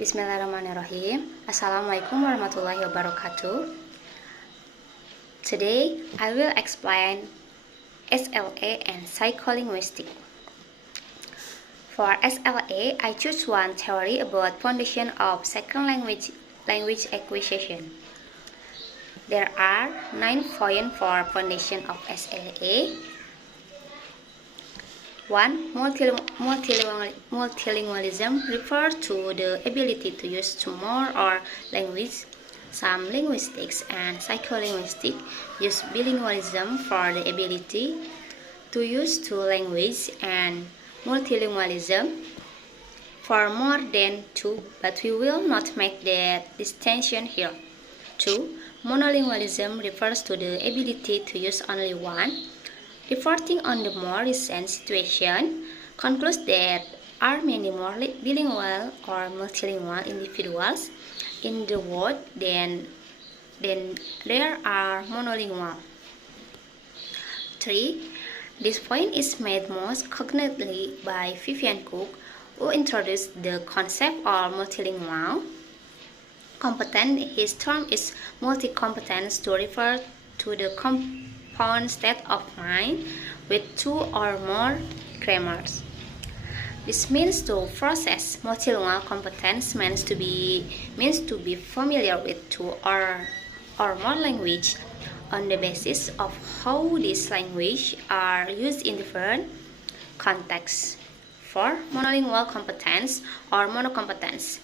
Bismillahirrahmanirrahim. Assalamualaikum warahmatullahi wabarakatuh. Today, I will explain SLA and Psycholinguistics. For SLA, I choose one theory about foundation of second language acquisition. There are 9 points for foundation of SLA. 1. Multilingualism refers to the ability to use two more or languages. Some linguistics and psycholinguistics use bilingualism for the ability to use two languages and multilingualism for more than two, but we will not make that distinction here. 2. Monolingualism refers to the ability to use only one. Reporting on the more recent situation concludes that are many more bilingual or multilingual individuals in the world than there are monolingual. 3. This point is made most cogently by Vivian Cook, who introduced the concept of multilingual competence. His term is multi-competence to refer to the compound state of mind with two or more grammars. This means to possess multilingual competence means to be familiar with two or more languages on the basis of how these languages are used in different contexts. 4. Monolingual competence or monocompetence.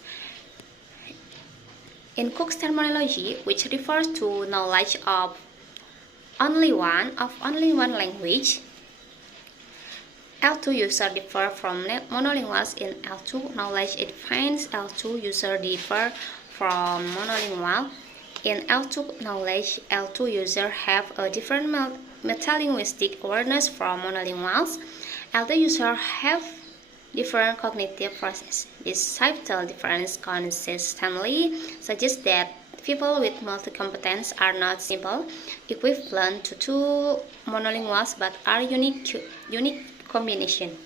In Cook's terminology, which refers to knowledge of only one language, L2 user differ from monolinguals in L2 knowledge. It finds L2 user differ from monolingual. In L2 knowledge, L2 user have a different metalinguistic awareness from monolinguals. L2 user have different cognitive process. This subtle difference consistently suggests that people with multi-competence are not simple equivalent to two monolinguals but are unique combination.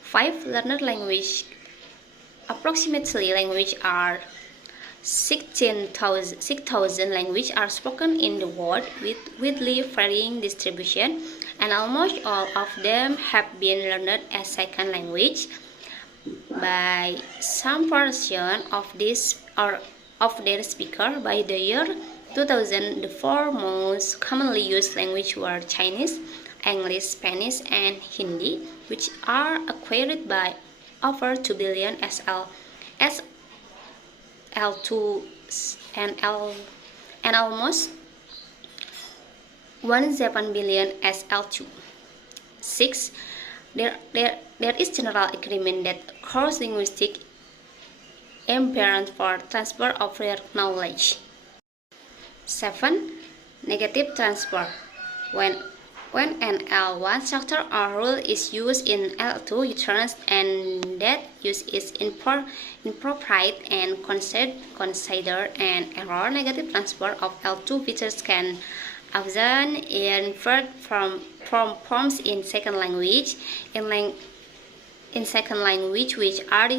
5. Learned language. Approximately language are 6,000 languages are spoken in the world with widely varying distribution, and almost all of them have been learned as second language by some portion of this or of their speaker. By the year 2000, the four most commonly used languages were Chinese, English, Spanish, and Hindi, which are acquired by over 2 billion SL2 and almost 1.7 billion SL2. 6. There is general agreement that cross-linguistic important for transfer of rare knowledge. 7. Negative transfer. When an L1 structure or rule is used in L2 utterance and that use is inappropriate and considered an error, negative transfer of L2 features can often inferred from forms in second language which are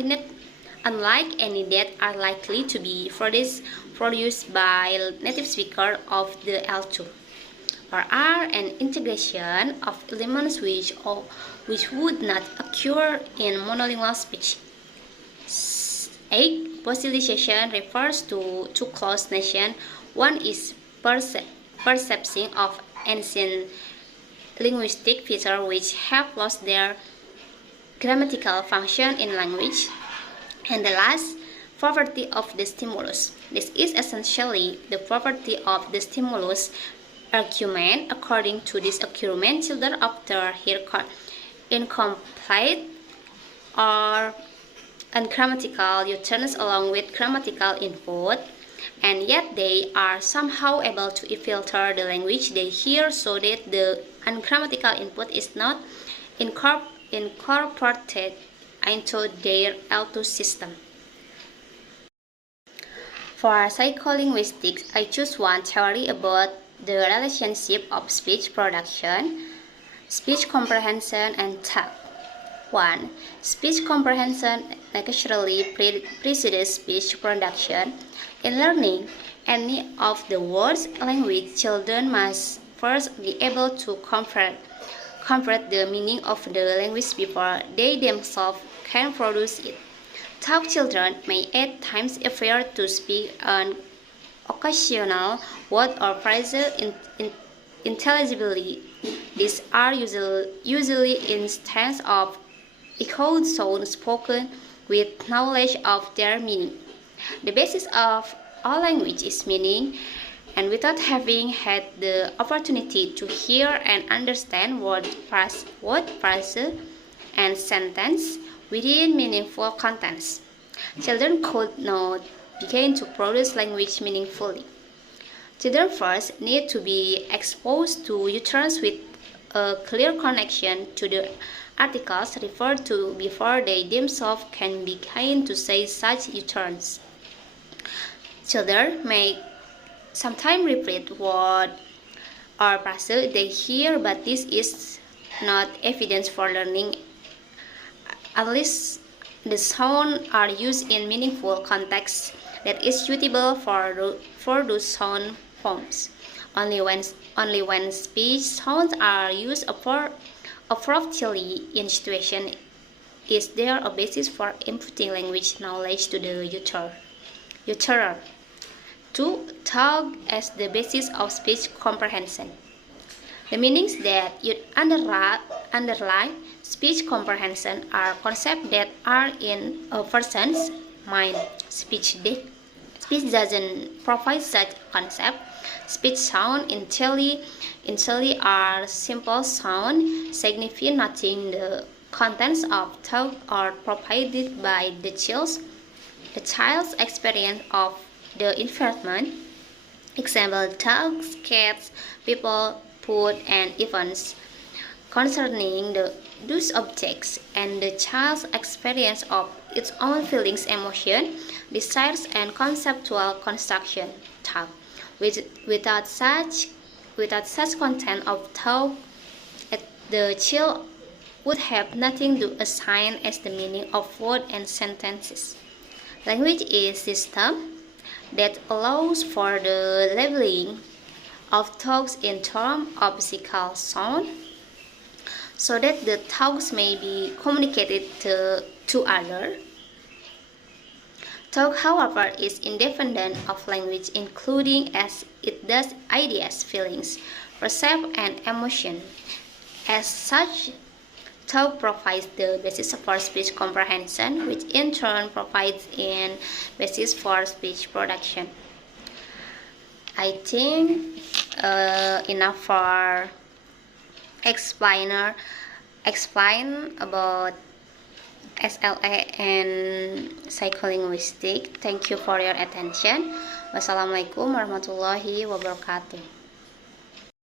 unlike any that are likely to be produced by native speakers of the L2, or are an integration of elements which would not occur in monolingual speech. 8. Fossilization refers to two close nations. One is perception of ancient linguistic features which have lost their grammatical function in language, and the last, property of the stimulus. This is essentially the property of the stimulus argument. According to this argument, children often hear incomplete or ungrammatical utterance along with grammatical input, and yet they are somehow able to filter the language they hear so that the ungrammatical input is not incorporated into their L2 system. For psycholinguistics, I choose one theory about the relationship of speech production, speech comprehension, and thought. 1. Speech comprehension naturally precedes speech production. In learning any of the world's language, children must first be able to comprehend the meaning of the language before they themselves can produce it. Talk children may at times appear to speak an occasional word or phrase intelligibly. These are usually instances of echoed sounds spoken with knowledge of their meaning. The basis of all language is meaning, and without having had the opportunity to hear and understand word, phrase, and sentence within meaningful contents, children could not begin to produce language meaningfully. Children first need to be exposed to utterance with a clear connection to the articles referred to before they themselves can begin to say such utterance. Children may sometimes repeat word or phrase they hear, but this is not evidence for learning unless the sounds are used in meaningful context that is suitable for those sound forms. Only when speech sounds are used appropriately in situation is there a basis for imputing language knowledge to the utterer. 2. Talk as the basis of speech comprehension. The meanings that underlie speech comprehension are concepts that are in a person's mind. Speech doesn't provide such concept. Speech sound initially are simple sound, signifying nothing. The contents of talk are provided by the child's experience of the environment. Example: dogs, cats, people, food, and events. Concerning those objects and the child's experience of its own feelings, emotion, desires, and conceptual construction. Talk. Without such content of talk, the child would have nothing to assign as the meaning of words and sentences. Language is a system that allows for the labeling of talks in terms of physical sound, so that the talks may be communicated to others. Talk, however, is independent of language, including as it does ideas, feelings, perception, and emotion. As such, talk provides the basis for speech comprehension, which in turn provides a basis for speech production. I think enough for explain about SLA and psycholinguistics. Thank you for your attention. Wassalamualaikum warahmatullahi wabarakatuh.